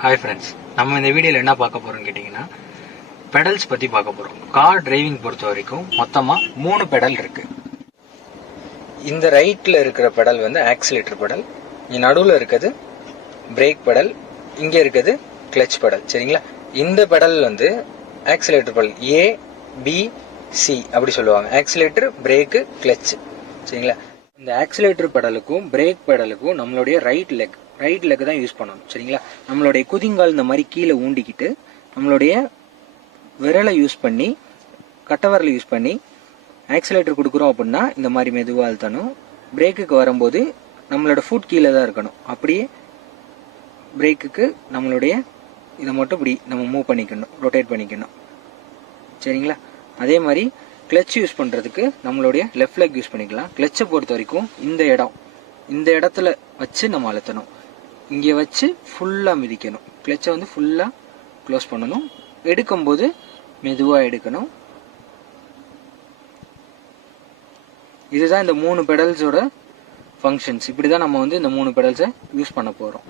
Hi friends, நம்ம இந்த வீடியோவில் என்ன பார்க்க போகிறோம்னு கேட்டிங்கன்னா பெடல்ஸ் பற்றி பார்க்க போகிறோம். கார் டிரைவிங் பொறுத்த வரைக்கும் மொத்தமாக 3 பெடல் இருக்குது. இந்த ரைட்டில் இருக்கிற பெடல் வந்து ஆக்சிலேட்டர் பெடல், இங்கே நடுவில் இருக்கிறது பிரேக் பெடல், இங்கே இருக்கிறது கிளச் பெடல். சரிங்களா? இந்த பெடல் வந்து ஆக்சிலேட்டர் பெடல் ABC அப்படி சொல்லுவாங்க. Accelerator, brake, clutch. சரிங்களா? இந்த ஆக்சிலேட்டர் பெடலுக்கும் பிரேக் பெடலுக்கும் நம்மளுடைய ரைட் லெக் தான் யூஸ் பண்ணணும். சரிங்களா? நம்மளுடைய குதிங்கால் இந்த மாதிரி கீழே ஊண்டிக்கிட்டு நம்மளுடைய விரலை யூஸ் பண்ணி, கட்டவரலை யூஸ் பண்ணி ஆக்சிலேட்டர் கொடுக்குறோம் அப்படின்னா இந்த மாதிரி மெதுவாக அழுத்தணும். பிரேக்குக்கு வரும்போது நம்மளோட ஃபுட் கீழே தான் இருக்கணும். அப்படியே பிரேக்குக்கு நம்மளுடைய இதை மட்டும் இப்படி நம்ம மூவ் பண்ணிக்கணும், ரொட்டேட் பண்ணிக்கணும். சரிங்களா? அதே மாதிரி கிளச் யூஸ் பண்ணுறதுக்கு நம்மளுடைய லெஃப்ட் லெக் யூஸ் பண்ணிக்கலாம். கிளச்சை பொறுத்த வரைக்கும் இந்த இடத்துல வச்சு நம்ம அழுத்தணும். இங்கே வச்சு ஃபுல்லாக மிதிக்கணும். கிளச்சை வந்து ஃபுல்லாக க்ளோஸ் பண்ணணும். எடுக்கும்போது மெதுவாக எடுக்கணும். இதுதான் இந்த 3 பெடல்ஸோட ஃபங்க்ஷன்ஸ். இப்படி தான் நம்ம வந்து இந்த 3 பெடல்ஸை யூஸ் பண்ண போகிறோம்.